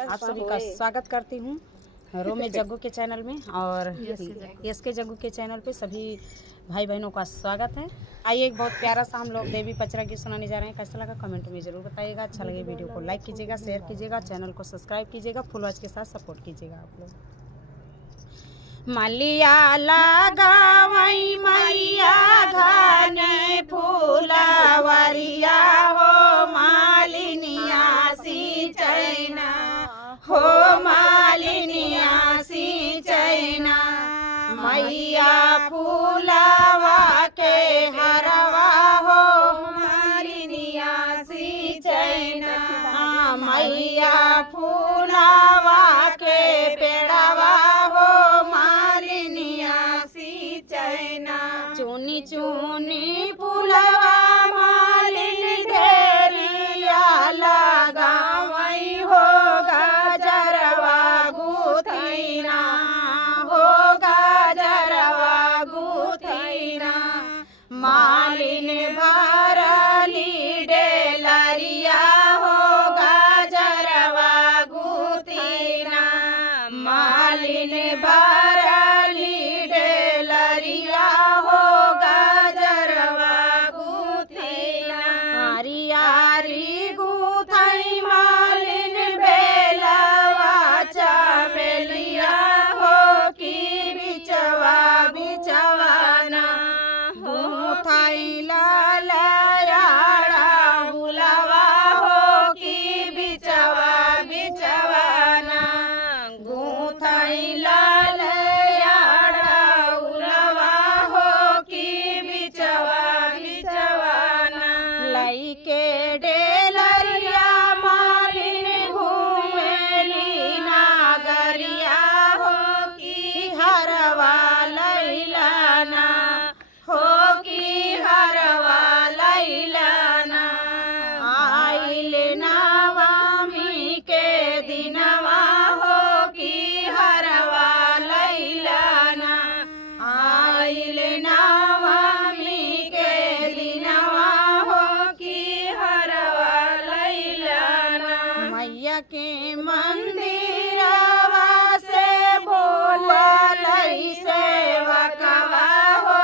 आप सभी का स्वागत करती हूँ रोमे जग्गू के चैनल में और एसके जग्गू के चैनल पे सभी भाई बहनों का स्वागत है। आइए एक बहुत प्यारा सा हम लोग देवी पचरा गीत सुनाने जा रहे हैं। कैसा लगा कमेंट में जरूर बताइएगा। अच्छा लगे वीडियो को लाइक कीजिएगा, शेयर कीजिएगा, चैनल को सब्सक्राइब कीजिएगा, फुल वॉच के साथ सपोर्ट कीजिएगा आप लोग। मलिया लगावई मैया घने फूलवरिया हो मालिनिया सिंचैना हो मालिनिया सिंचैना मैया फूलवा के हरवा हो मालिनिया सिंचैना मैया फूलवा के पेड़वा हो मालिनिया सिंचैना चुनी चुनी फूलवा मालिन ढेरिया लगावई हो गजरवा गुथैना हो गजरवा गुथैना मालिन भरली डेलरिया हो गजरवा गुथैना मालिन भरली डेलरिया हो गजरवा गुथैना हरियारी गुथई मालिन बेलवा चमेलिया हो की बिचवा बिचवाना गुथई लालयाड़ा हुलवा हो की बिचवा बिचवाना गुथई लालयाड़ा हुलवा हो की बिचवा बिचवाना लइके डेलरिया मालिन घूमेली नागरिया हो की हरवा लैलाना हो की हरवा लैलाना आइल नवमी के दिनवा हो की हरवा लैलाना आइल नवमी के दिनवा हो की हरवा लैलाना मैया के मंदिरवा से बोलई सेवकवा हो